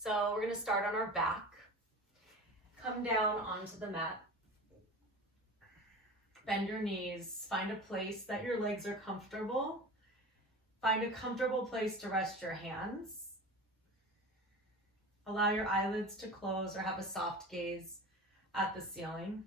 So we're going to start on our back. Come down onto the mat. Bend your knees. Find a place that your legs are comfortable. Find a comfortable place to rest your hands. Allow your eyelids to close or have a soft gaze at the ceiling.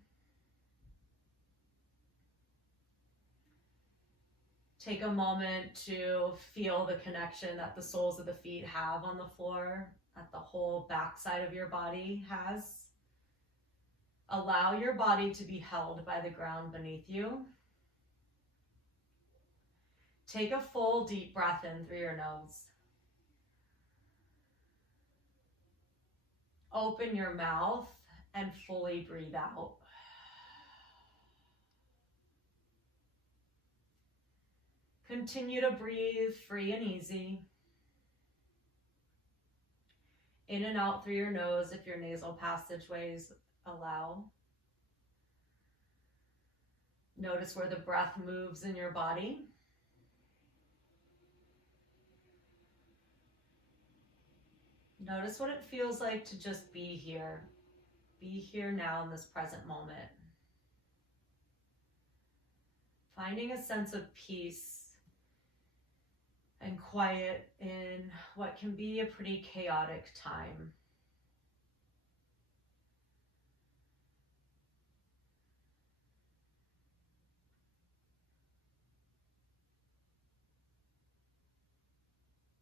Take a moment to feel the connection that the soles of the feet have on the floor, that the whole backside of your body has. Allow your body to be held by the ground beneath you. Take a full deep breath in through your nose. Open your mouth and fully breathe out. Continue to breathe free and easy. In and out through your nose if your nasal passageways allow. Notice where the breath moves in your body. Notice what it feels like to just be here. Be here now in this present moment. Finding a sense of peace and quiet in what can be a pretty chaotic time.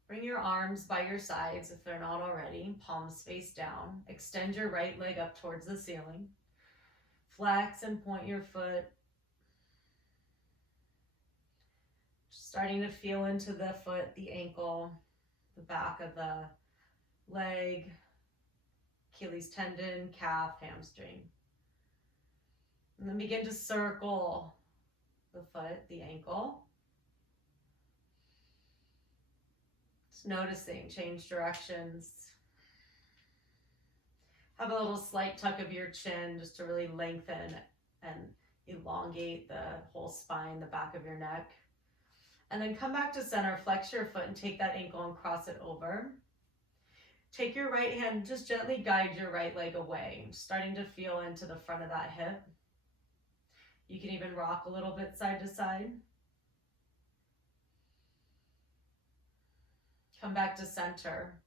Bring your arms by your sides if they're not already, palms face down. Extend your right leg up towards the ceiling. Flex and point your foot. Starting to feel into the foot, the ankle, the back of the leg, Achilles tendon, calf, hamstring. And then begin to circle the foot, the ankle. Just noticing, change directions. Have a little slight tuck of your chin just to really lengthen and elongate the whole spine, the back of your neck. And then come back to center, flex your foot and take that ankle and cross it over. Take your right hand, just gently guide your right leg away, starting to feel into the front of that hip. You can even rock a little bit side to side. Come back to center.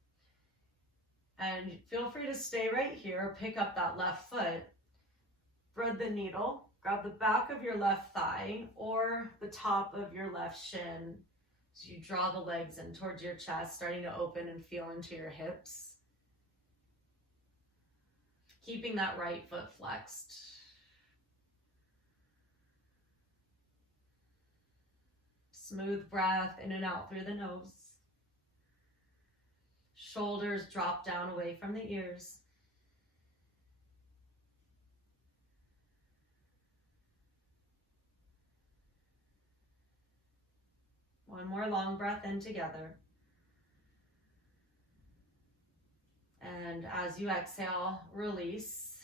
And feel free to stay right here, pick up that left foot, thread the needle, grab the back of your left thigh or the top of your left shin. So you draw the legs in towards your chest, starting to open and feel into your hips. Keeping that right foot flexed. Smooth breath in and out through the nose. Shoulders drop down away from the ears. One more long breath in together. And as you exhale, release.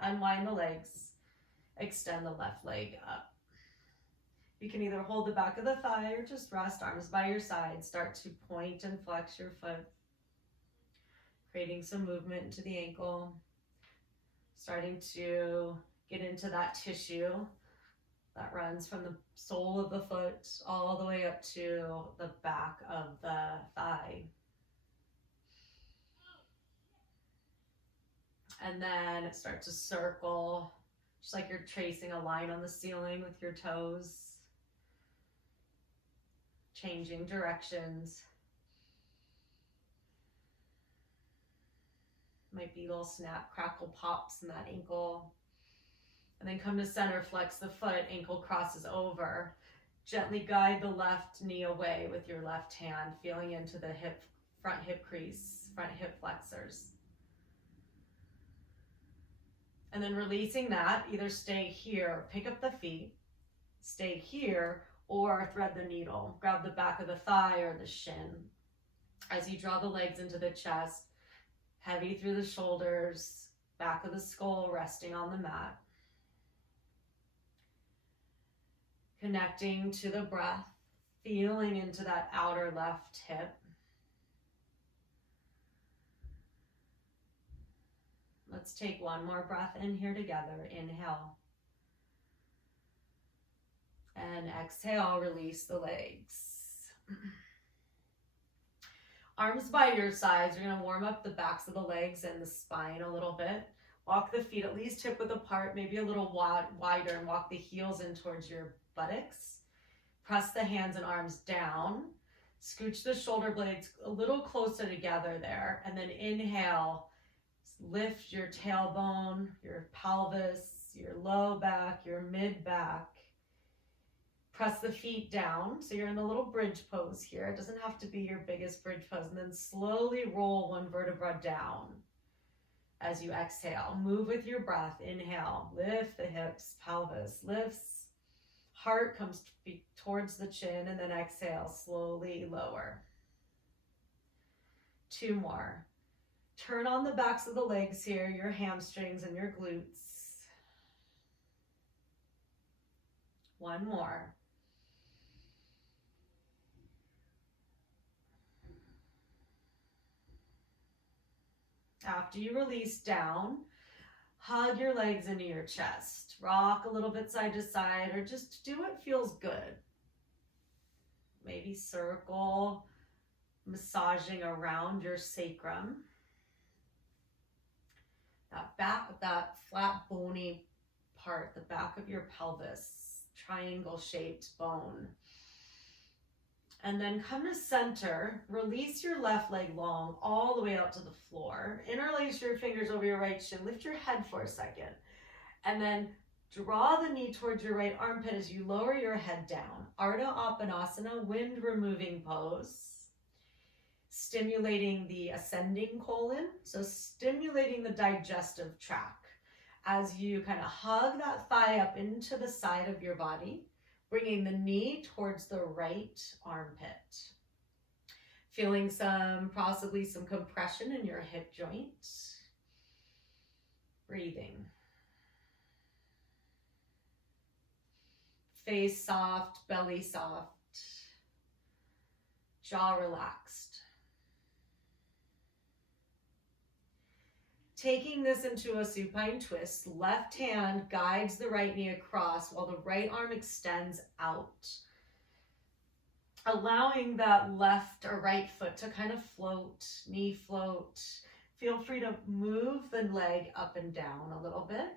Unwind the legs. Extend the left leg up. You can either hold the back of the thigh or just rest, arms by your side. Start to point and flex your foot. Creating some movement into the ankle. Starting to get into that tissue that runs from the sole of the foot all the way up to the back of the thigh. And then start to circle, just like you're tracing a line on the ceiling with your toes. Changing directions. Might be little snap, crackle, pops in that ankle. And then come to center, flex the foot, ankle crosses over. Gently guide the left knee away with your left hand, feeling into the hip, front hip crease, front hip flexors. And then releasing that, either stay here, pick up the feet, stay here, or thread the needle. Grab the back of the thigh or the shin. As you draw the legs into the chest, heavy through the shoulders, back of the skull resting on the mat. Connecting to the breath, feeling into that outer left hip. Let's take one more breath in here together. Inhale. And exhale, release the legs. Arms by your sides. You're going to warm up the backs of the legs and the spine a little bit. Walk the feet at least hip width apart, maybe a little wider, and walk the heels in towards your buttocks. Press the hands and arms down. Scooch the shoulder blades a little closer together there. And then inhale, lift your tailbone, your pelvis, your low back, your mid back. Press the feet down. So you're in a little bridge pose here. It doesn't have to be your biggest bridge pose. And then slowly roll one vertebra down as you exhale. Move with your breath. Inhale, lift the hips, pelvis lifts. Heart comes towards the chin, and then exhale, slowly lower. 2 more. Turn on the backs of the legs here, your hamstrings and your glutes. 1 more. After you release down, hug your legs into your chest. Rock a little bit side to side, or just do what feels good. Maybe circle, massaging around your sacrum. That flat bony part, the back of your pelvis, triangle shaped bone. And then come to center, release your left leg long all the way out to the floor. Interlace your fingers over your right shin, lift your head for a second. And then draw the knee towards your right armpit as you lower your head down. Ardha Appanasana, wind removing pose. Stimulating the ascending colon, so stimulating the digestive tract as you kind of hug that thigh up into the side of your body. Bringing the knee towards the right armpit. Feeling possibly some compression in your hip joint. Breathing. Face soft, belly soft. Jaw relaxed. Taking this into a supine twist, left hand guides the right knee across while the right arm extends out. Allowing that left or right foot to kind of float, knee float. Feel free to move the leg up and down a little bit.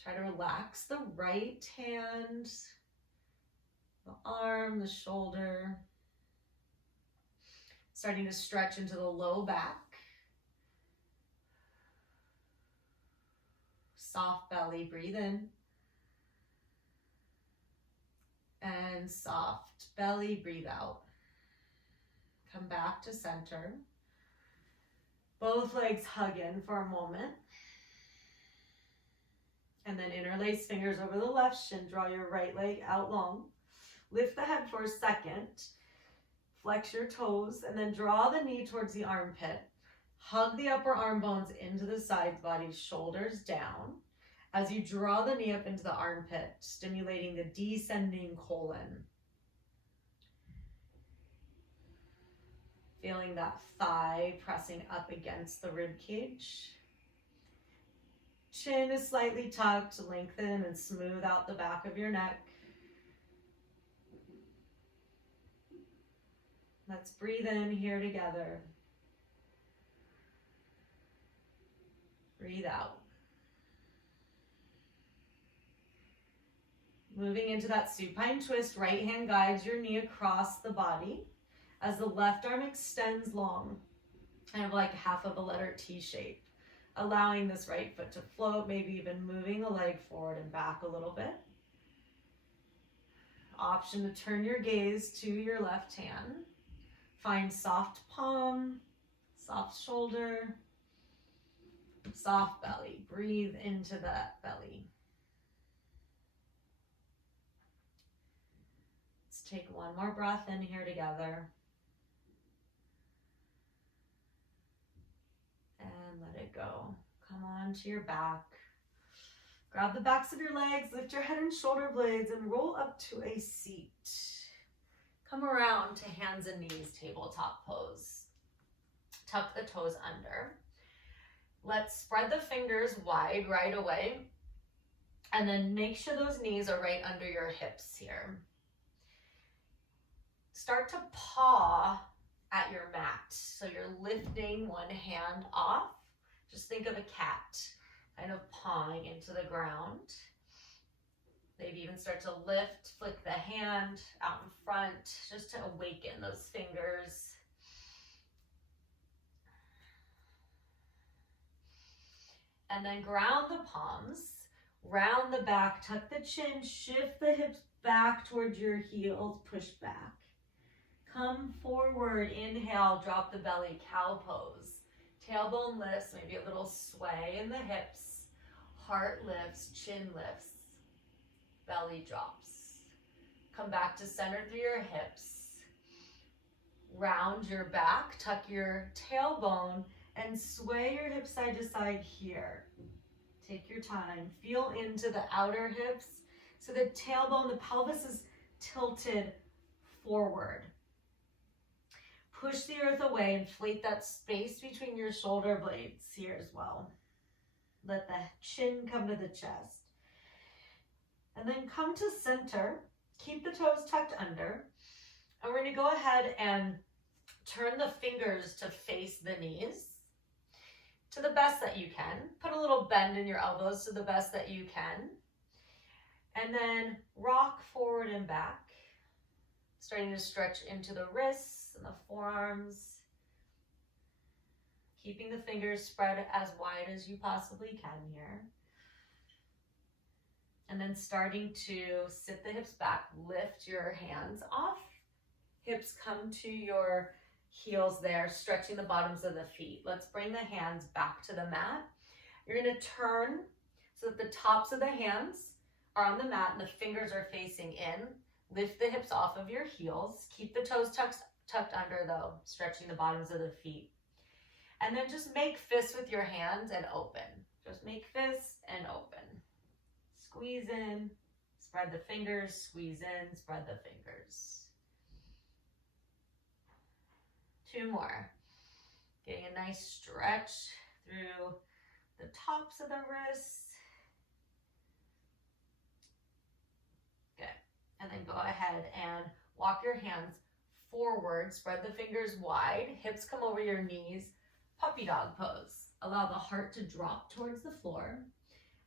Try to relax the right hand, the arm, the shoulder. Starting to stretch into the low back. Soft belly, breathe in. And soft belly, breathe out. Come back to center. Both legs hug in for a moment. And then interlace fingers over the left shin. Draw your right leg out long. Lift the head for a second. Flex your toes and then draw the knee towards the armpit. Hug the upper arm bones into the sides body, shoulders down. As you draw the knee up into the armpit, stimulating the descending colon. Feeling that thigh pressing up against the rib cage. Chin is slightly tucked, lengthen and smooth out the back of your neck. Let's breathe in here together. Breathe out. Moving into that supine twist, right hand guides your knee across the body as the left arm extends long, kind of like half of a letter T shape, allowing this right foot to float, maybe even moving the leg forward and back a little bit. Option to turn your gaze to your left hand. Find soft palm, soft shoulder, soft belly. Breathe into that belly. Let's take one more breath in here together. And let it go. Come on to your back. Grab the backs of your legs, lift your head and shoulder blades, and roll up to a seat. Come around to hands and knees, tabletop pose. Tuck the toes under. Let's spread the fingers wide right away. And then make sure those knees are right under your hips here. Start to paw at your mat. So you're lifting one hand off. Just think of a cat kind of pawing into the ground. Maybe even start to lift, flick the hand out in front, just to awaken those fingers. And then ground the palms, round the back, tuck the chin, shift the hips back towards your heels, push back. Come forward, inhale, drop the belly, cow pose. Tailbone lifts, maybe a little sway in the hips. Heart lifts, chin lifts, belly drops. Come back to center through your hips. Round your back, tuck your tailbone, and sway your hips side to side here. Take your time. Feel into the outer hips. So the tailbone, the pelvis is tilted forward. Push the earth away, inflate that space between your shoulder blades here as well. Let the chin come to the chest. And then come to center. Keep the toes tucked under. And we're going to go ahead and turn the fingers to face the knees to the best that you can. Put a little bend in your elbows to the best that you can. And then rock forward and back. Starting to stretch into the wrists and the forearms. Keeping the fingers spread as wide as you possibly can here. And then starting to sit the hips back, lift your hands off. Hips come to your heels there, stretching the bottoms of the feet. Let's bring the hands back to the mat. You're going to turn so that the tops of the hands are on the mat and the fingers are facing in. Lift the hips off of your heels. Keep the toes tucked under though, stretching the bottoms of the feet. And then just make fists with your hands and open. Just make fists and open. Squeeze in, spread the fingers, squeeze in, spread the fingers. 2 more. Getting a nice stretch through the tops of the wrists. Good. And then go ahead and walk your hands forward, spread the fingers wide, hips come over your knees, puppy dog pose. Allow the heart to drop towards the floor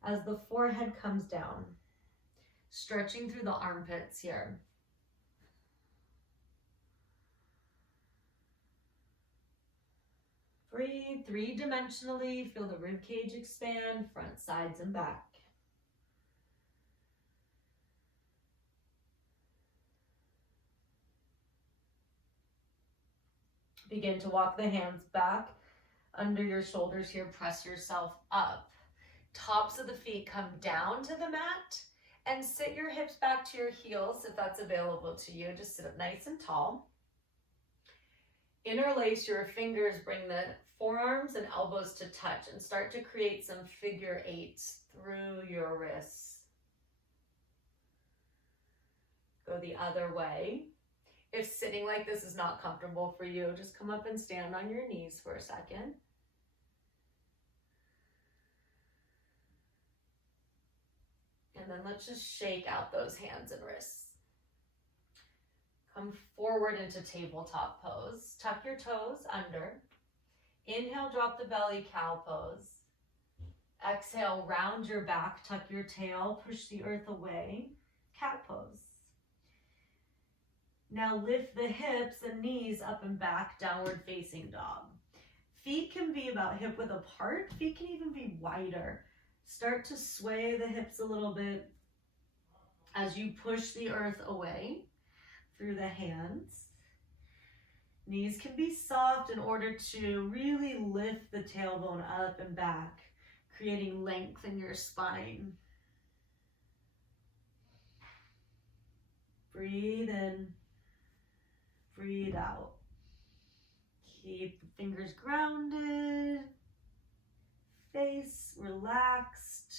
as the forehead comes down, stretching through the armpits here. Breathe 3-dimensionally, feel the rib cage expand, front, sides, and back. Begin to walk the hands back under your shoulders here, press yourself up. Tops of the feet come down to the mat and sit your hips back to your heels if that's available to you. Just sit up nice and tall. Interlace your fingers, bring the forearms and elbows to touch and start to create some figure eights through your wrists. Go the other way. If sitting like this is not comfortable for you, just come up and stand on your knees for a second. And then let's just shake out those hands and wrists. Come forward into tabletop pose. Tuck your toes under. Inhale, drop the belly, cow pose. Exhale, round your back, tuck your tail, push the earth away, cat pose. Now lift the hips and knees up and back, downward facing dog. Feet can be about hip width apart. Feet can even be wider. Start to sway the hips a little bit as you push the earth away through the hands. Knees can be soft in order to really lift the tailbone up and back, creating length in your spine. Breathe in, breathe out. Keep the fingers grounded, face relaxed.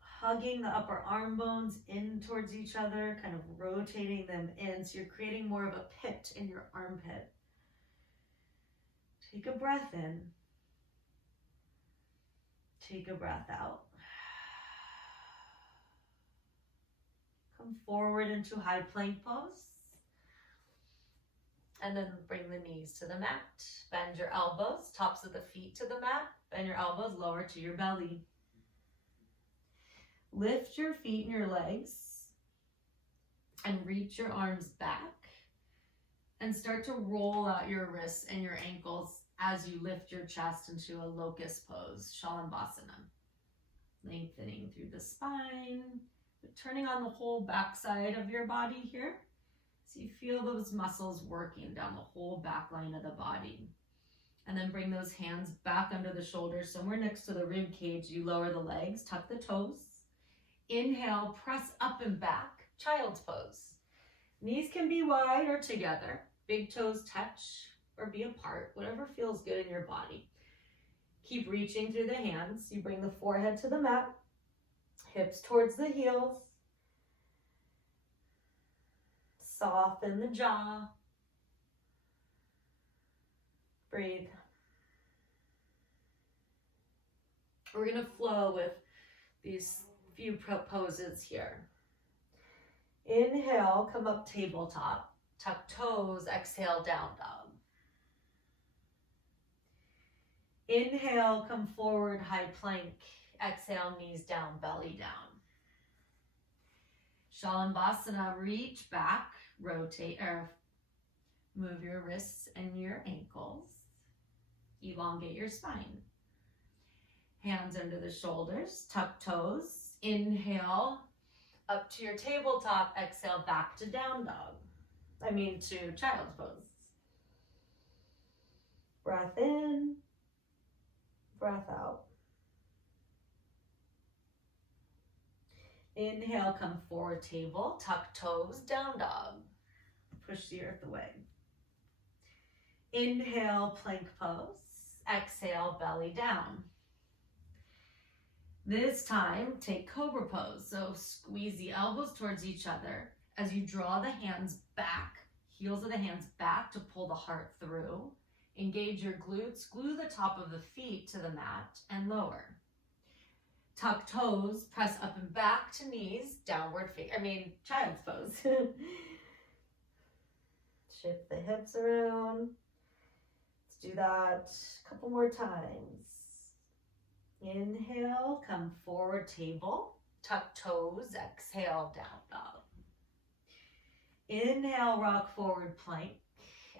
Hugging the upper arm bones in towards each other, kind of rotating them in. So you're creating more of a pit in your armpit. Take a breath in. Take a breath out. Come forward into high plank pose. And then bring the knees to the mat. Bend your elbows, tops of the feet to the mat. Bend your elbows lower to your belly. Lift your feet and your legs and reach your arms back and start to roll out your wrists and your ankles as you lift your chest into a locust pose, Shalabhasana. Lengthening through the spine, but turning on the whole backside of your body here. So you feel those muscles working down the whole back line of the body. And then bring those hands back under the shoulders, somewhere next to the rib cage. You lower the legs, tuck the toes. Inhale, press up and back, child's pose. Knees can be wide or together. Big toes touch or be apart, whatever feels good in your body. Keep reaching through the hands. You bring the forehead to the mat, hips towards the heels. Soften the jaw. Breathe. We're going to flow with these few poses here. Inhale, come up tabletop. Tuck toes, exhale, down dog. Inhale, come forward, high plank. Exhale, knees down, belly down. Shalabhasana, reach back, rotate, or move your wrists and your ankles. Elongate your spine. Hands under the shoulders, tuck toes. Inhale, up to your tabletop. Exhale, back to down dog. To child's pose. Breath in, breath out. Inhale, come forward table, tuck toes, down dog. Push the earth away. Inhale, plank pose. Exhale, belly down. This time, take cobra pose. So squeeze the elbows towards each other as you draw the hands back, heels of the hands back to pull the heart through. Engage your glutes, glue the top of the feet to the mat and lower. Tuck toes, press up and back to knees, child's pose. Shift the hips around. Let's do that a couple more times. Inhale, come forward table, tuck toes, exhale, down dog. Inhale, rock forward plank.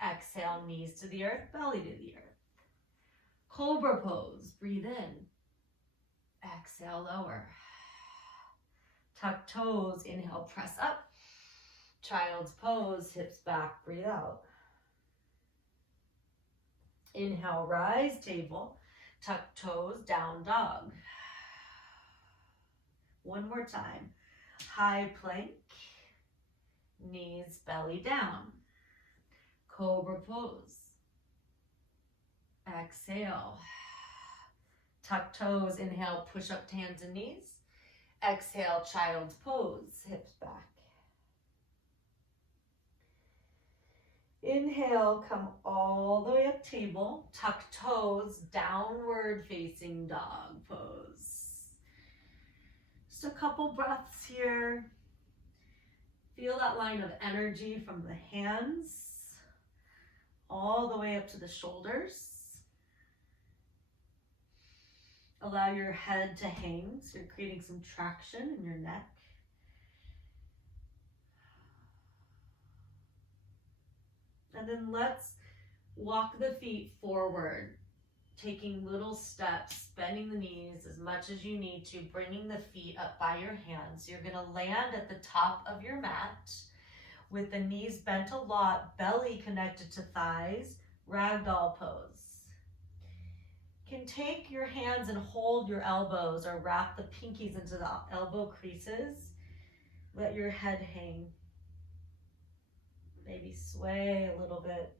Exhale, knees to the earth, belly to the earth. Cobra pose, breathe in. Exhale, lower. Tuck toes, inhale, press up. Child's pose, hips back, breathe out. Inhale, rise, table. Tuck toes, down dog. One more time. High plank. Knees, belly down. Cobra pose. Exhale. Tuck toes, inhale, push up to hands and knees. Exhale, child's pose, hips back. Inhale, come all the way up table. Tuck toes, downward facing dog pose. Just a couple breaths here. Feel that line of energy from the hands all the way up to the shoulders. Allow your head to hang, so you're creating some traction in your neck. And then let's walk the feet forward, taking little steps, bending the knees as much as you need to, bringing the feet up by your hands. You're going to land at the top of your mat with the knees bent a lot, belly connected to thighs, ragdoll pose. You can take your hands and hold your elbows or wrap the pinkies into the elbow creases. Let your head hang. Maybe sway a little bit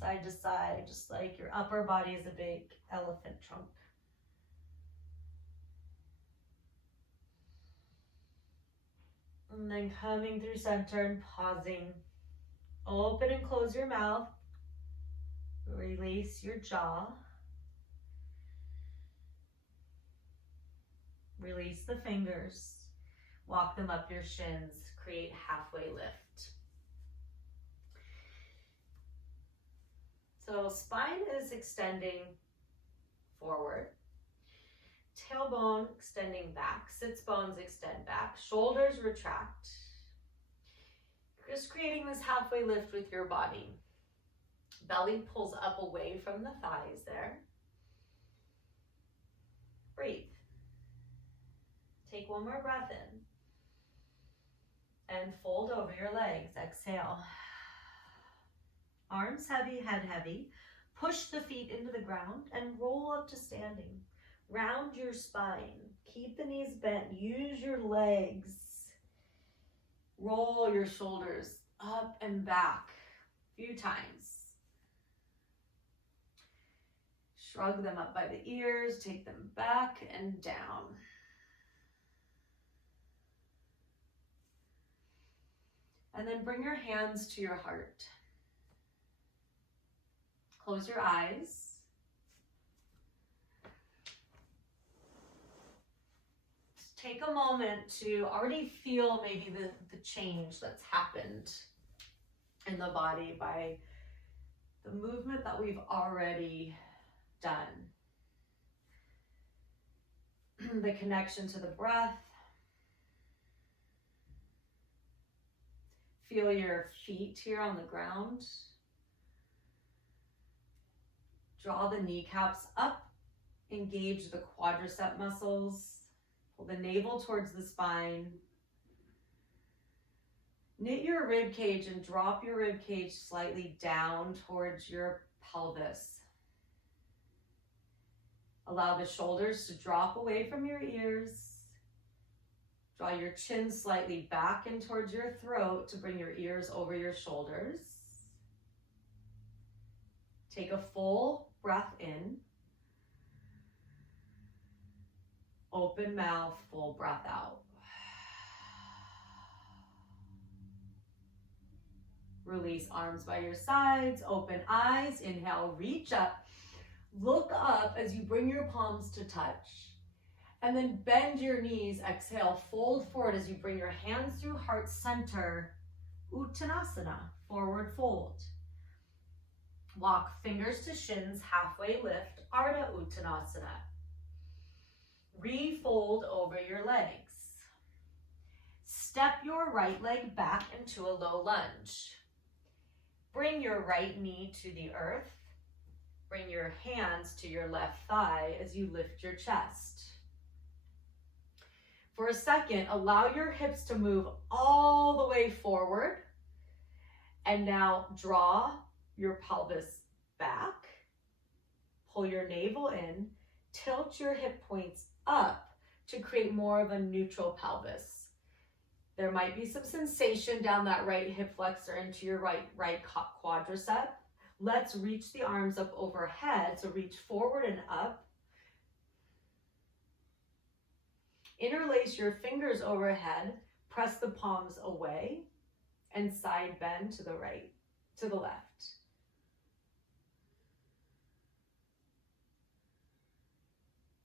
side to side, just like your upper body is a big elephant trunk. And then coming through center and pausing. Open and close your mouth. Release your jaw. Release the fingers. Walk them up your shins. Create halfway lift. So spine is extending forward. Tailbone extending back. Sits bones extend back. Shoulders retract. Just creating this halfway lift with your body. Belly pulls up away from the thighs there. Breathe. Take one more breath in. And fold over your legs. Exhale. Arms heavy, head heavy. Push the feet into the ground and roll up to standing. Round your spine. Keep the knees bent. Use your legs. Roll your shoulders up and back a few times. Shrug them up by the ears. Take them back and down. And then bring your hands to your heart. Close your eyes. Just take a moment to already feel maybe the change that's happened in the body by the movement that we've already done. The connection to the breath. Feel your feet here on the ground. Draw the kneecaps up. Engage the quadricep muscles. Pull the navel towards the spine. Knit your rib cage and drop your rib cage slightly down towards your pelvis. Allow the shoulders to drop away from your ears. Draw your chin slightly back and towards your throat to bring your ears over your shoulders. Take a full breath in. Open mouth, full breath out. Release arms by your sides, open eyes, inhale, reach up. Look up as you bring your palms to touch. And then bend your knees, exhale, fold forward as you bring your hands through heart center, Uttanasana, forward fold. Walk fingers to shins, halfway lift, Ardha Uttanasana. Refold over your legs. Step your right leg back into a low lunge. Bring your right knee to the earth. Bring your hands to your left thigh as you lift your chest. For a second, allow your hips to move all the way forward. And now draw your pelvis back. Pull your navel in. Tilt your hip points up to create more of a neutral pelvis. There might be some sensation down that right hip flexor into your right quadricep. Let's reach the arms up overhead. So reach forward and up. Interlace your fingers overhead, press the palms away, and side bend to the right, to the left.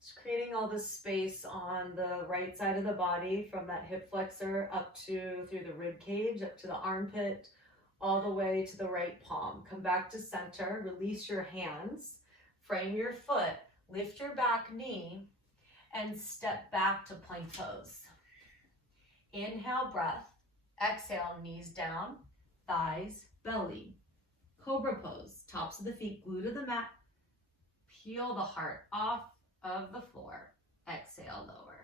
Just creating all the space on the right side of the body from that hip flexor up to through the rib cage, up to the armpit, all the way to the right palm. Come back to center, release your hands, frame your foot, lift your back knee, and step back to plank pose. Inhale, breath. Exhale, knees down, thighs, belly. Cobra pose, tops of the feet glued to the mat. Peel the heart off of the floor. Exhale, lower.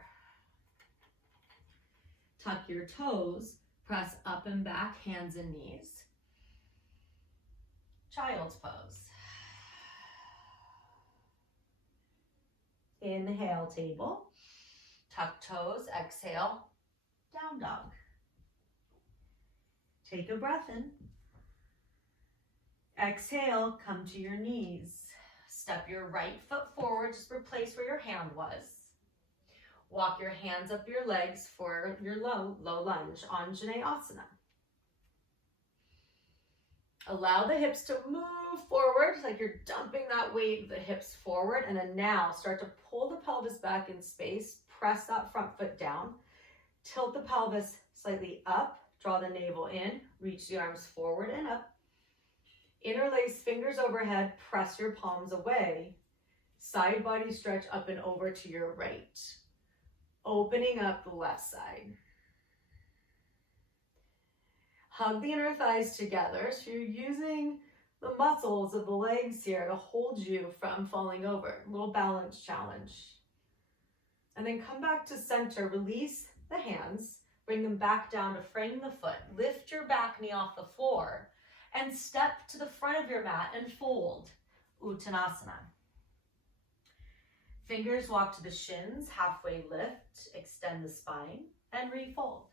Tuck your toes, press up and back, hands and knees. Child's pose. Inhale, table. Tuck toes, exhale, down dog. Take a breath in. Exhale, come to your knees. Step your right foot forward, just replace where your hand was. Walk your hands up your legs for your low lunge, Anjaneyasana. Allow the hips to move forward, like you're dumping that weight of the hips forward. And then now start to pull the pelvis back in space. Press that front foot down. Tilt the pelvis slightly up. Draw the navel in. Reach the arms forward and up. Interlace fingers overhead. Press your palms away. Side body stretch up and over to your right. Opening up the left side. Hug the inner thighs together. So you're using the muscles of the legs here to hold you from falling over. A little balance challenge. And then come back to center. Release the hands. Bring them back down to frame the foot. Lift your back knee off the floor. And step to the front of your mat and fold. Uttanasana. Fingers walk to the shins. Halfway lift. Extend the spine. And refold.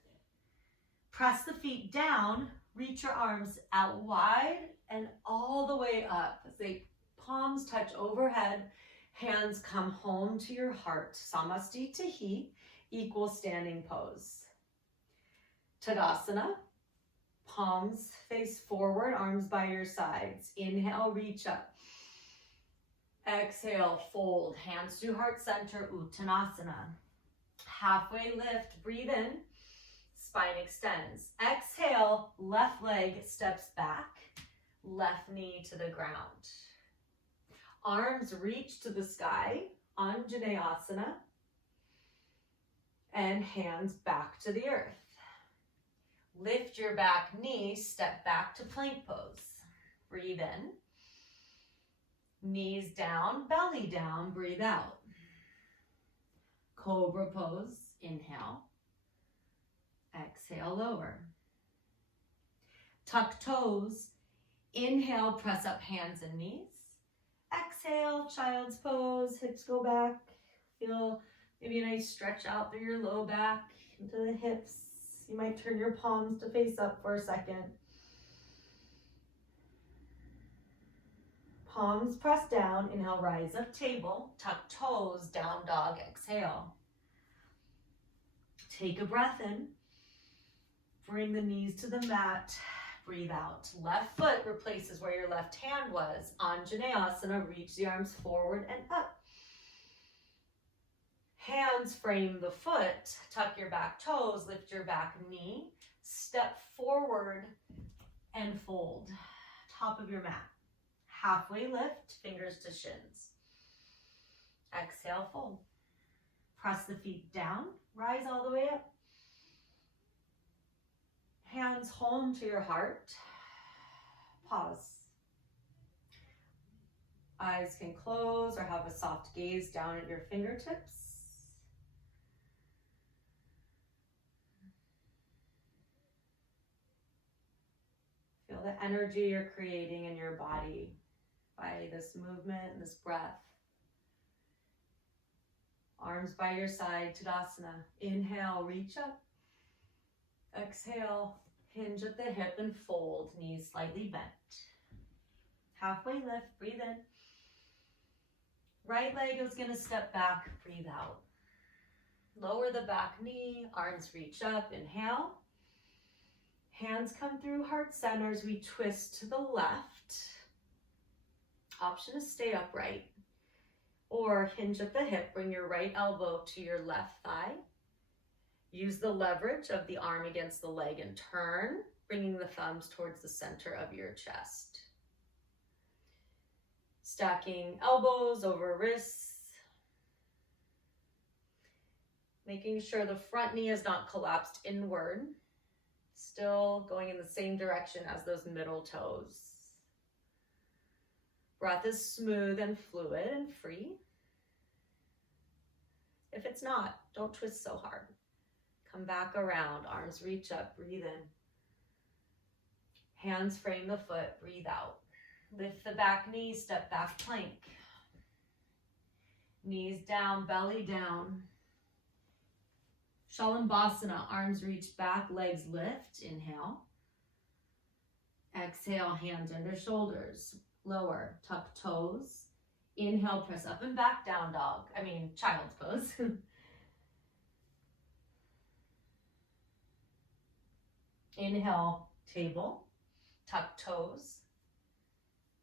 Press the feet down, reach your arms out wide and all the way up as they palms touch overhead, hands come home to your heart. Samastitihi, equal standing pose. Tadasana, palms face forward, arms by your sides. Inhale, reach up. Exhale, fold, hands to heart center, Uttanasana. Halfway lift, breathe in. Spine extends. Exhale, left leg steps back, left knee to the ground. Arms reach to the sky, Anjaneyasana, and hands back to the earth. Lift your back knee, step back to plank pose. Breathe in. Knees down, belly down, breathe out. Cobra pose, inhale. Exhale, lower. Tuck toes. Inhale, press up hands and knees. Exhale, child's pose. Hips go back. Feel maybe a nice stretch out through your low back into the hips. You might turn your palms to face up for a second. Palms press down. Inhale, rise up, table. Tuck toes, down dog. Exhale. Take a breath in. Bring the knees to the mat. Breathe out. Left foot replaces where your left hand was. Anjaneyasana. Reach the arms forward and up. Hands frame the foot. Tuck your back toes. Lift your back knee. Step forward and fold. Top of your mat. Halfway lift. Fingers to shins. Exhale, fold. Press the feet down. Rise all the way up. Hands home to your heart. Pause. Eyes can close or have a soft gaze down at your fingertips. Feel the energy you're creating in your body by this movement and this breath. Arms by your side, Tadasana. Inhale, reach up. Exhale, hinge at the hip and fold, knees slightly bent. Halfway lift, breathe in. Right leg is gonna step back, breathe out. Lower the back knee, arms reach up, inhale. Hands come through heart center as we twist to the left. Option is stay upright. Or hinge at the hip, bring your right elbow to your left thigh. Use the leverage of the arm against the leg and turn, bringing the thumbs towards the center of your chest. Stacking elbows over wrists. Making sure the front knee is not collapsed inward. Still going in the same direction as those middle toes. Breath is smooth and fluid and free. If it's not, don't twist so hard. Come back around, arms reach up, breathe in. Hands frame the foot, breathe out. Lift the back knee, step back plank. Knees down, belly down. Shalambhasana, arms reach back, legs lift, inhale. Exhale, hands under shoulders, lower, tuck toes. Inhale, press up and back, down dog. Child's pose. Inhale, table. Tuck toes,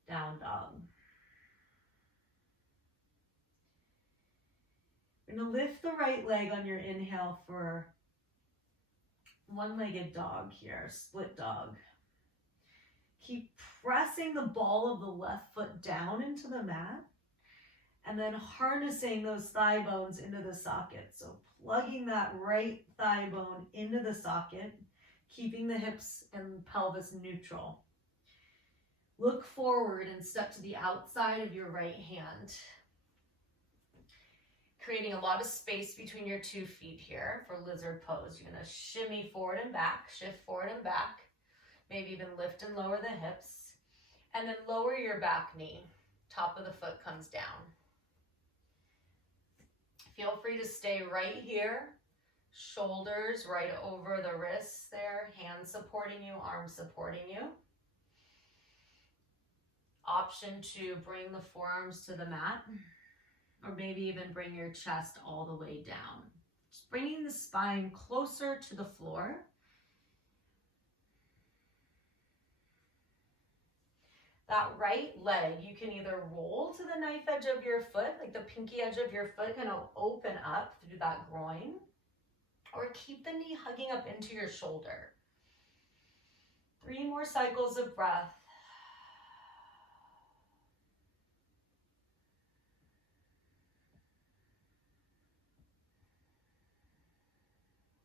down dog. You're gonna lift the right leg on your inhale for one-legged dog here, split dog. Keep pressing the ball of the left foot down into the mat and then harnessing those thigh bones into the socket. So plugging that right thigh bone into the socket, keeping the hips and pelvis neutral. Look forward and step to the outside of your right hand, creating a lot of space between your 2 feet here for lizard pose. You're gonna shimmy forward and back, shift forward and back, maybe even lift and lower the hips, and then lower your back knee. Top of the foot comes down. Feel free to stay right here, shoulders right over the wrists there, hands supporting you, arms supporting you. Option to bring the forearms to the mat, or maybe even bring your chest all the way down. Just bringing the spine closer to the floor. That right leg, you can either roll to the knife edge of your foot, like the pinky edge of your foot, kind of open up through that groin, or keep the knee hugging up into your shoulder. 3 more cycles of breath.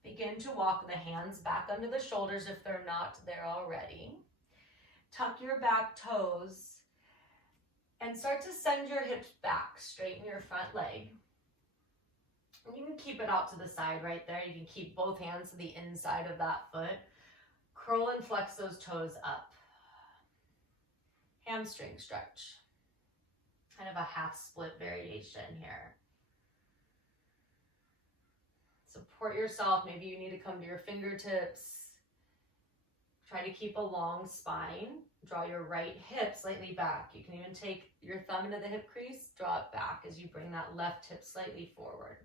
Begin to walk the hands back under the shoulders if they're not there already. Tuck your back toes and start to send your hips back. Straighten your front leg. And you can keep it out to the side right there. You can keep both hands to the inside of that foot. Curl and flex those toes up. Hamstring stretch. Kind of a half split variation here. Support yourself. Maybe you need to come to your fingertips. Try to keep a long spine. Draw your right hip slightly back. You can even take your thumb into the hip crease, draw it back as you bring that left hip slightly forward.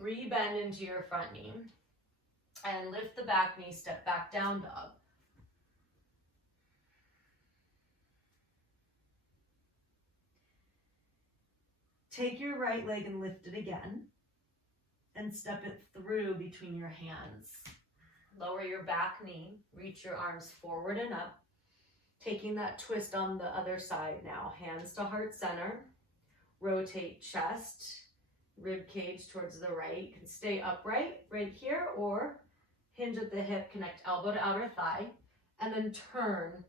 Rebend into your front knee and lift the back knee, step back, down dog. Take your right leg and lift it again and step it through between your hands. Lower your back knee, reach your arms forward and up, taking that twist on the other side now. Hands to heart center, rotate chest, rib cage towards the right. You can stay upright right here or hinge at the hip, connect elbow to outer thigh, and then turn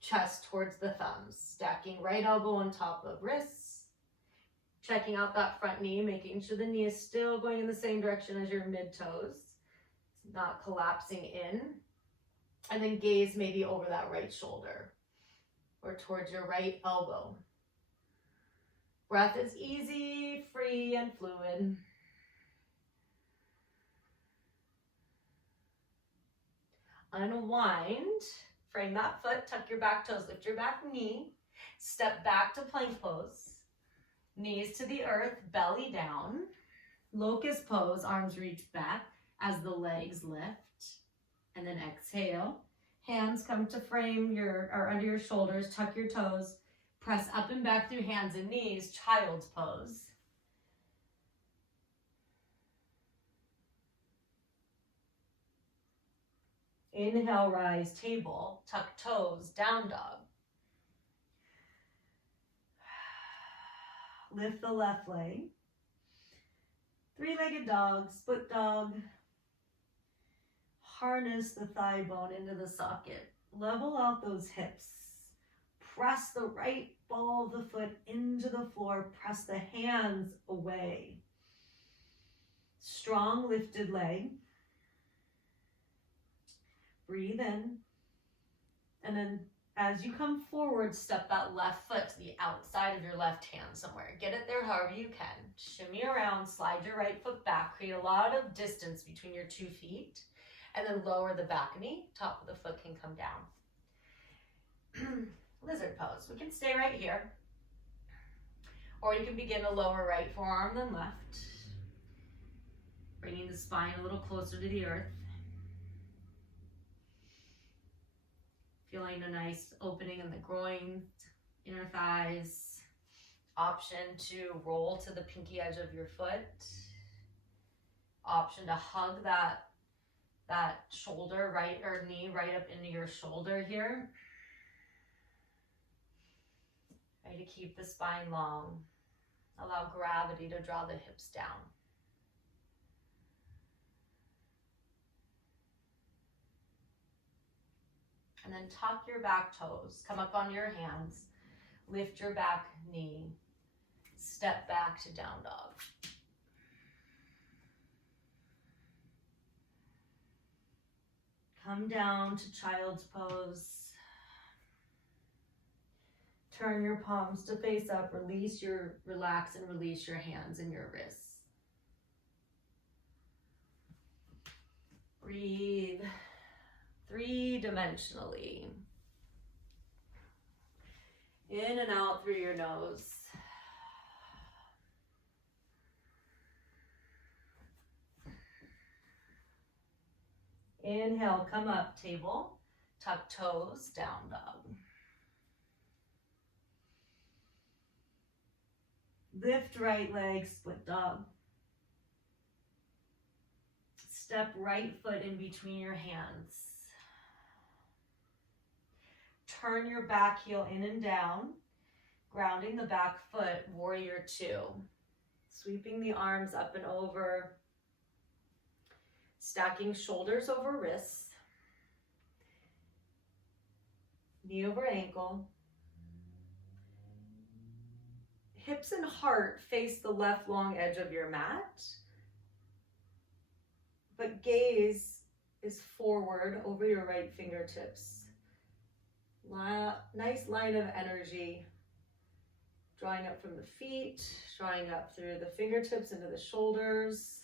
chest towards the thumbs, stacking right elbow on top of wrists. Checking out that front knee, making sure the knee is still going in the same direction as your mid-toes. It's not collapsing in. And then gaze maybe over that right shoulder or towards your right elbow. Breath is easy, free, and fluid. Unwind, frame that foot, tuck your back toes, lift your back knee, step back to plank pose. Knees to the earth, belly down. Locust pose, arms reach back as the legs lift. And then exhale. Hands come to frame or under your shoulders, tuck your toes. Press up and back through hands and knees, child's pose. Inhale, rise, table, tuck toes, down dog. Lift the left leg. 3-legged dog, split dog. Harness the thigh bone into the socket. Level out those hips. Press the right ball of the foot into the floor. Press the hands away. Strong lifted leg. Breathe in. And then as you come forward, step that left foot to the outside of your left hand somewhere. Get it there however you can. Shimmy around, slide your right foot back. Create a lot of distance between your 2 feet. And then lower the back knee. Top of the foot can come down. Lizard pose. We can stay right here. Or you can begin to lower right forearm then left. Bringing the spine a little closer to the earth. Feeling a nice opening in the groin, inner thighs. Option to roll to the pinky edge of your foot. Option to hug that shoulder, right, or knee right up into your shoulder here. Try to keep the spine long. Allow gravity to draw the hips down. And then tuck your back toes. Come up on your hands. Lift your back knee. Step back to down dog. Come down to child's pose. Turn your palms to face up. Relax and release your hands and your wrists. Breathe three-dimensionally. In and out through your nose. Inhale, come up, table. Tuck toes, down dog. Lift right leg, split dog. Step right foot in between your hands. Turn your back heel in and down, grounding the back foot, warrior two. Sweeping the arms up and over, stacking shoulders over wrists, knee over ankle. Hips and heart face the left long edge of your mat, but gaze is forward over your right fingertips. Nice line of energy, drawing up from the feet, drawing up through the fingertips into the shoulders.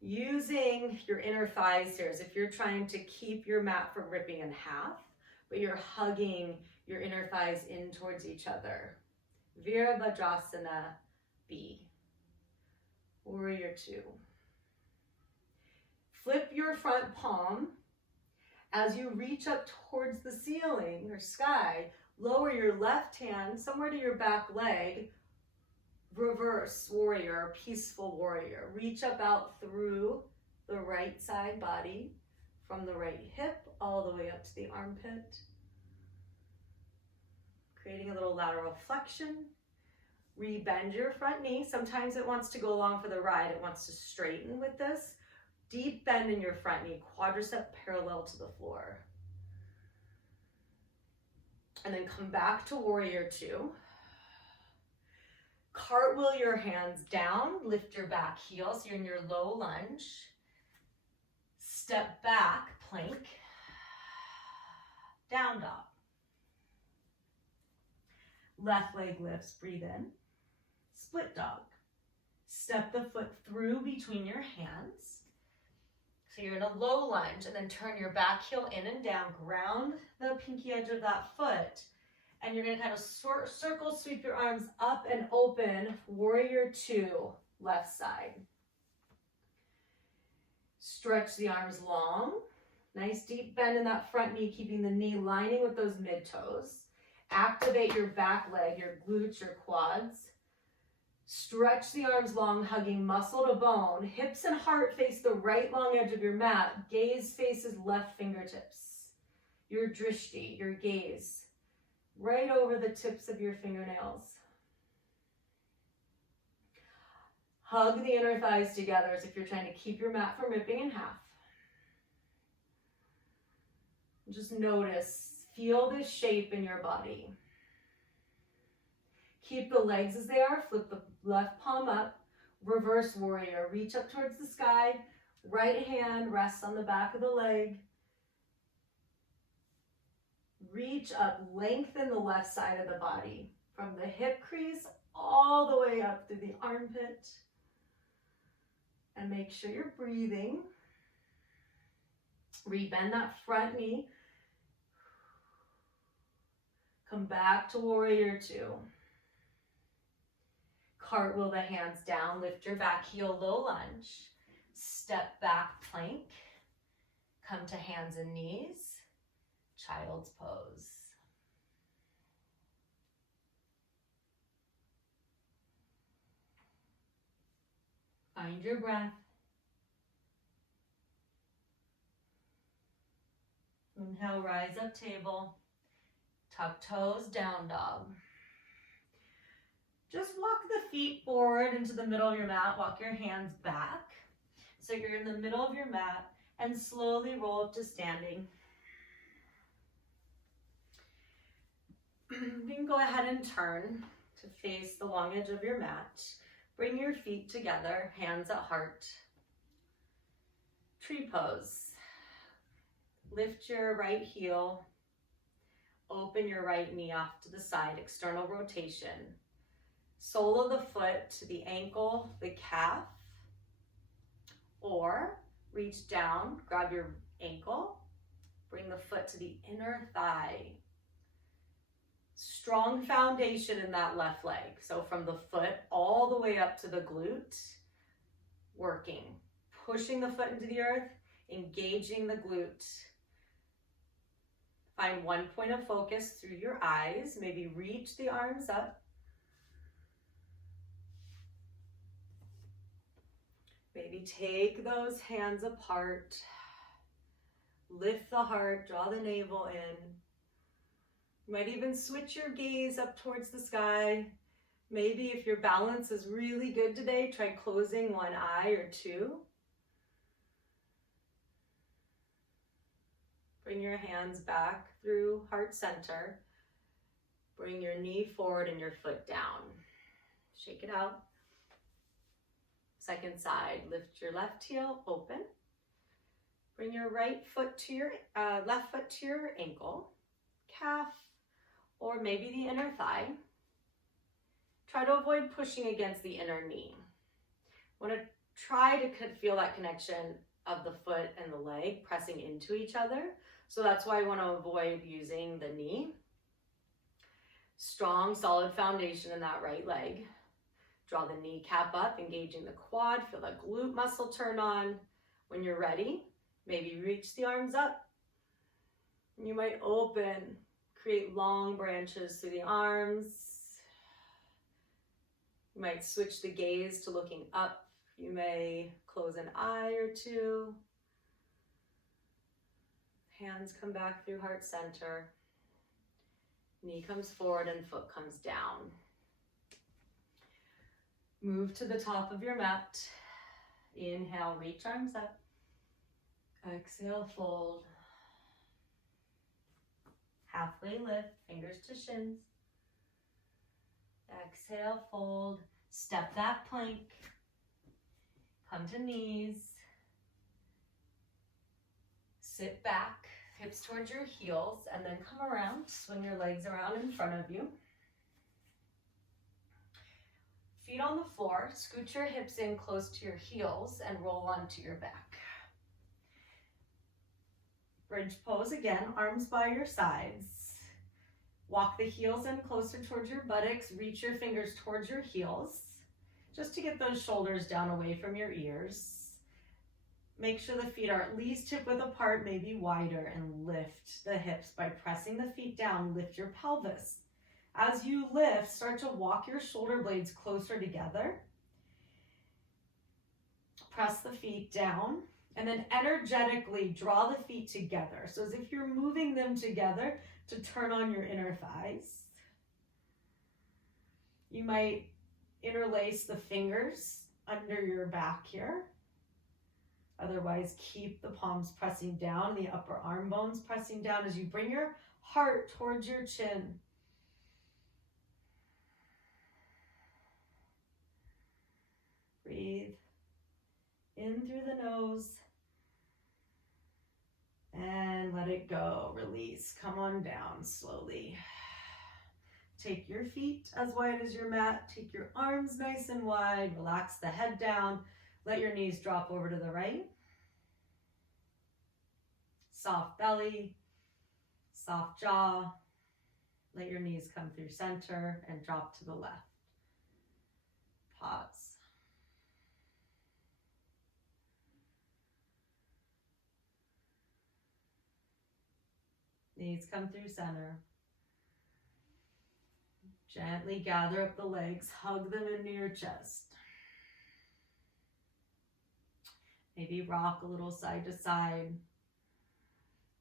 Using your inner thighs here as if you're trying to keep your mat from ripping in half, but you're hugging your inner thighs in towards each other. Virabhadrasana B. Warrior two. Flip your front palm as you reach up towards the ceiling or sky. Lower your left hand somewhere to your back leg. Reverse warrior, peaceful warrior. Reach up out through the right side body, from the right hip all the way up to the armpit. Creating a little lateral flexion. Rebend your front knee. Sometimes it wants to go along for the ride. It wants to straighten with this. Deep bend in your front knee, quadricep parallel to the floor. And then come back to warrior two. Cartwheel your hands down, lift your back heel, so you're in your low lunge. Step back, plank, down dog. Left leg lifts, breathe in. Split dog. Step the foot through between your hands. So you're in a low lunge, and then turn your back heel in and down, ground the pinky edge of that foot, and you're gonna kind of circle sweep your arms up and open, warrior two, left side. Stretch the arms long, nice deep bend in that front knee, keeping the knee lining with those mid toes. Activate your back leg, your glutes, your quads. Stretch the arms long, hugging muscle to bone. Hips and heart face the right long edge of your mat. Gaze faces left fingertips. Your drishti, your gaze, right over the tips of your fingernails. Hug the inner thighs together as if you're trying to keep your mat from ripping in half. Just notice, feel this shape in your body. Keep the legs as they are, flip the left palm up, reverse warrior, reach up towards the sky, right hand rests on the back of the leg. Reach up, lengthen the left side of the body, from the hip crease all the way up through the armpit. And make sure you're breathing. Rebend that front knee. Come back to warrior two. Cartwheel the hands down, lift your back heel, low lunge. Step back, plank. Come to hands and knees. child's pose. Find your breath. Inhale, rise up table. Tuck toes, down dog. Just walk the feet forward into the middle of your mat. Walk your hands back. So you're in the middle of your mat and slowly roll up to standing. You can go ahead and turn to face the long edge of your mat. Bring your feet together, hands at heart. Tree pose. Lift your right heel. Open your right knee off to the side, external rotation. Sole of the foot to the ankle, the calf, or reach down, grab your ankle, bring the foot to the inner thigh. Strong foundation in that left leg. So from the foot all the way up to the glute, working, pushing the foot into the earth, engaging the glute. Find one point of focus through your eyes. Maybe reach the arms up. Maybe take those hands apart. Lift the heart, draw the navel in. You might even switch your gaze up towards the sky. Maybe if your balance is really good today, try closing one eye or two. Bring your hands back through heart center. Bring your knee forward and your foot down. Shake it out. Second side, lift your left heel, open. Bring your right foot to your, left foot to your ankle, calf, or maybe the inner thigh. Try to avoid pushing against the inner knee. Want to try to feel that connection of the foot and the leg pressing into each other. So that's why I want to avoid using the knee. Strong, solid foundation in that right leg. Draw the kneecap up, engaging the quad. Feel that glute muscle turn on. When you're ready, maybe reach the arms up. You might open, create long branches through the arms. You might switch the gaze to looking up. You may close an eye or two. Hands come back through heart center. Knee comes forward and foot comes down. Move to the top of your mat. Inhale, reach arms up. Exhale, fold. Halfway lift, fingers to shins. Exhale, fold. Step that plank. Come to knees. Sit back, hips towards your heels, and then come around. Swing your legs around in front of you. Feet on the floor, scoot your hips in close to your heels and roll onto your back. Bridge pose again, arms by your sides. Walk the heels in closer towards your buttocks, reach your fingers towards your heels, just to get those shoulders down away from your ears. Make sure the feet are at least hip width apart, maybe wider, and lift the hips by pressing the feet down, lift your pelvis. As you lift, start to walk your shoulder blades closer together. Press the feet down, and then energetically draw the feet together. So as if you're moving them together to turn on your inner thighs. You might interlace the fingers under your back here. Otherwise, keep the palms pressing down, the upper arm bones pressing down as you bring your heart towards your chin. Breathe in through the nose and let it go. Release. Come on down slowly. Take your feet as wide as your mat. Take your arms nice and wide. Relax the head down. Let your knees drop over to the right. Soft belly, soft jaw. Let your knees come through center and drop to the left. Pause. Knees come through center. Gently gather up the legs, hug them into your chest. Maybe rock a little side to side.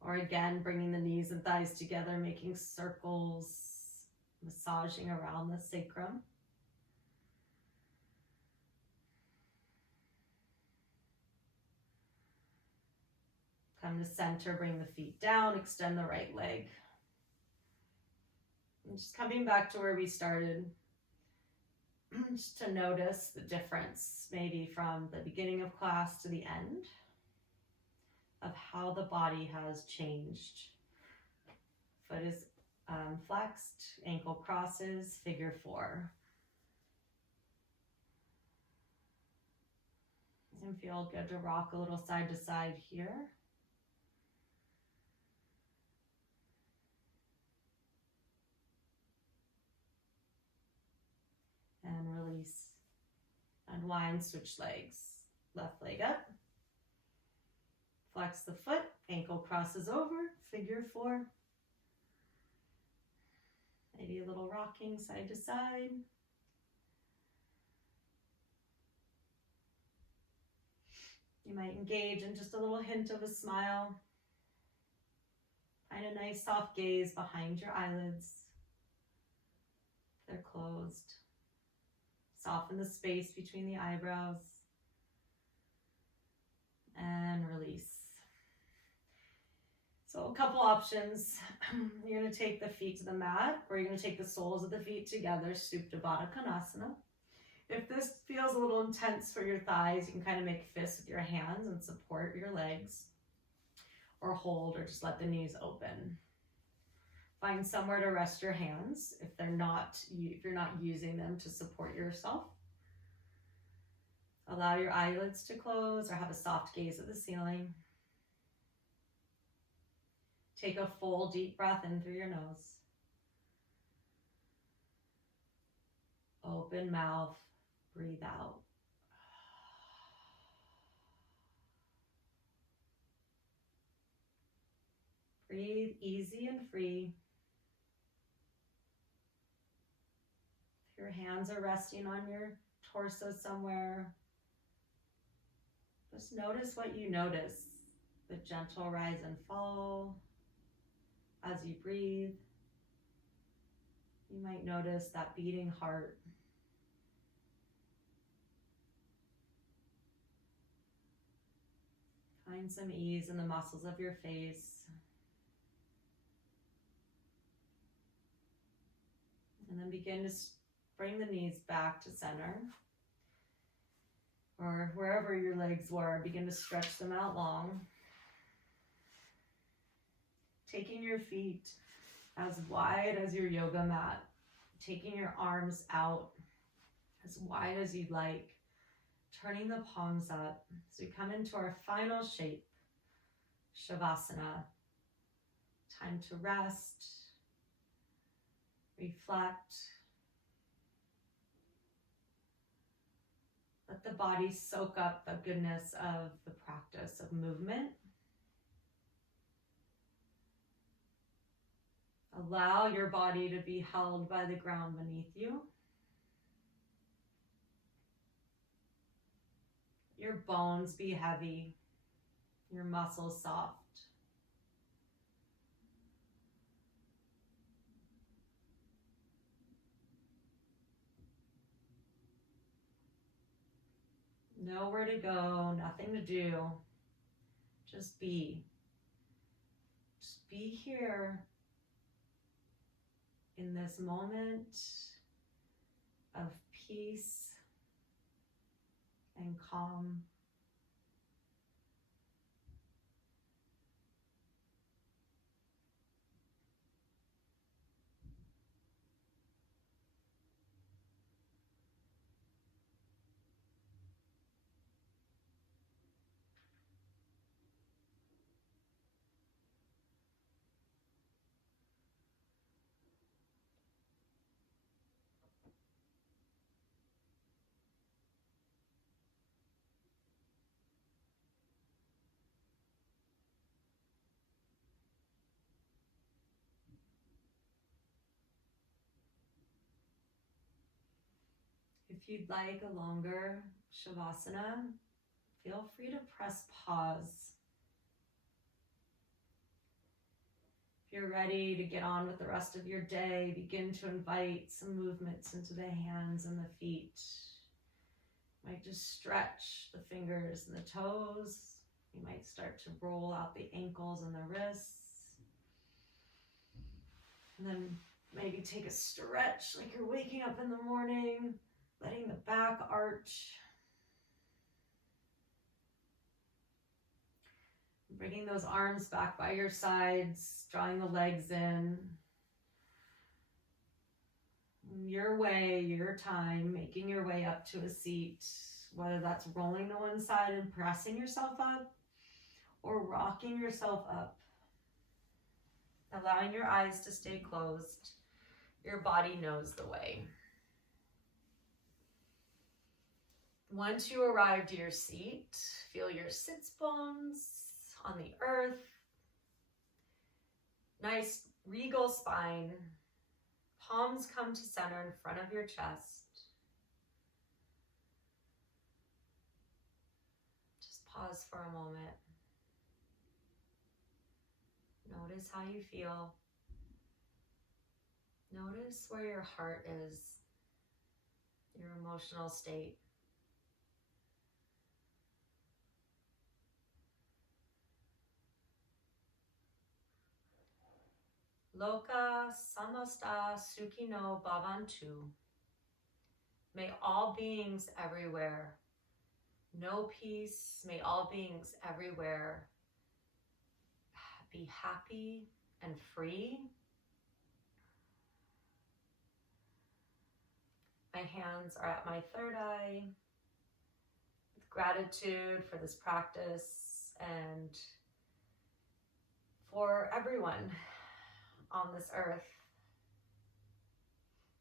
Or again, bringing the knees and thighs together, making circles, massaging around the sacrum. Come to center, bring the feet down, extend the right leg. And just coming back to where we started, just to notice the difference, maybe from the beginning of class to the end, of how the body has changed. Foot is flexed, ankle crosses, figure 4. And feel good to rock a little side to side here. And release. Unwind, switch legs. Left leg up. Flex the foot, ankle crosses over, figure 4. Maybe a little rocking side to side. You might engage in just a little hint of a smile. Find a nice soft gaze behind your eyelids. They're closed. Soften the space between the eyebrows. And release. So a couple options. You're going to take the feet to the mat, or you're going to take the soles of the feet together, Supta Baddha Konasana. If this feels a little intense for your thighs, you can kind of make fists with your hands and support your legs, or hold, or just let the knees open. Find somewhere to rest your hands if you're not using them to support yourself. Allow your eyelids to close or have a soft gaze at the ceiling. Take a full deep breath in through your nose. Open mouth, breathe out. Breathe easy and free. If your hands are resting on your torso somewhere, just notice what you notice. The gentle rise and fall. As you breathe, you might notice that beating heart. Find some ease in the muscles of your face. And then begin to bring the knees back to center. Or wherever your legs were, begin to stretch them out long. Taking your feet as wide as your yoga mat. Taking your arms out as wide as you'd like. Turning the palms up. So we come into our final shape, Shavasana. Time to rest, reflect. Let the body soak up the goodness of the practice of movement. Allow your body to be held by the ground beneath you. Your bones be heavy, your muscles soft. Nowhere to go, nothing to do. Just be. Just be here in this moment of peace and calm. If you'd like a longer Shavasana, feel free to press pause. If you're ready to get on with the rest of your day, begin to invite some movements into the hands and the feet. You might just stretch the fingers and the toes. You might start to roll out the ankles and the wrists. And then maybe take a stretch like you're waking up in the morning, letting the back arch. Bringing those arms back by your sides, drawing the legs in. Your way, your time, making your way up to a seat, whether that's rolling to one side and pressing yourself up or rocking yourself up. Allowing your eyes to stay closed. Your body knows the way. Once you arrive to your seat, feel your sits bones on the earth. Nice regal spine. Palms come to center in front of your chest. Just pause for a moment. Notice how you feel. Notice where your heart is, your emotional state. Loka samasta sukhino bhavantu. May all beings everywhere know peace. May all beings everywhere be happy and free. My hands are at my third eye with gratitude for this practice and for everyone on this earth.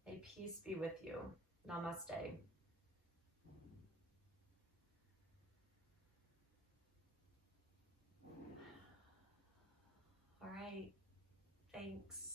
May peace be with you. Namaste. All right, thanks.